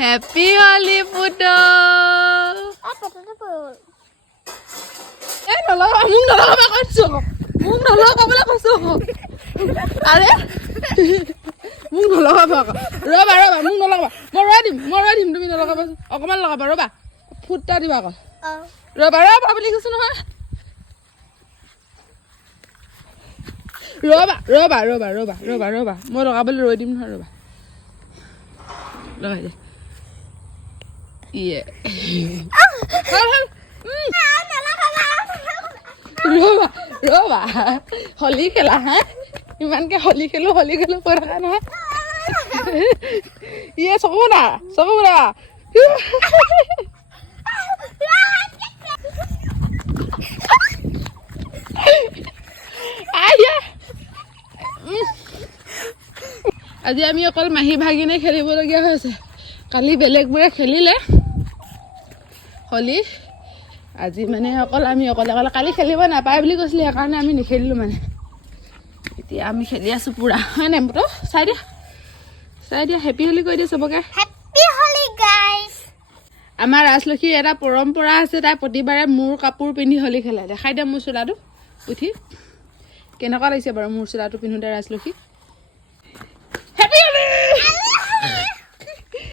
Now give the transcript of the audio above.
Happy Holi puto. Apa tuh pul? Nolak, mung nolak apa kosong? Mung nolak apa lah kosong? Ada? Mung nolak apa? Roba, mung nolak apa? Mau ready, তুমি nolak apa? অকমান লগাবা roba. ফুটটা দিবা আকৌ. roba বুলি কৈছো নহয়. roba. মই লগাবলৈ ৰৈ দিম নহয় roba. লগাই দে। ইয়ে। ৰবা হলি খেলা হা ইমানকে হলি খেলো কৈ থকা নহয় ইয়ে চকুনা আজি আমি অকল মাহী ভাগিনে খেলিবলগীয়া হৈছে কালি বেলেগবোৰে খেলিলে হলি আজি মানে অকল আমি অকলে কালি খেলিব নাপায় বুলি কৈছিলে সেইকাৰণে আমি নেখেলিলোঁ মানে এতিয়া আমি খেলি আছোঁ পুৰা হয় নাই পুতো চাই দিয়া হেপী হলি কৈ দিয়া চবকে হেপী হলি গাইস আমাৰ ৰাজলক্ষ্মীৰ এটা পৰম্পৰা আছে তাই প্ৰতিবাৰে মূৰ কাপোৰ পিন্ধি হলি খেলে দেখাই দিয়া মোৰ চোলাটো উঠি কেনেকুৱা লাগিছে বাৰু মোৰ চোলাটো পিন্ধোতে ৰাজলক্ষ্মী হেপী হলি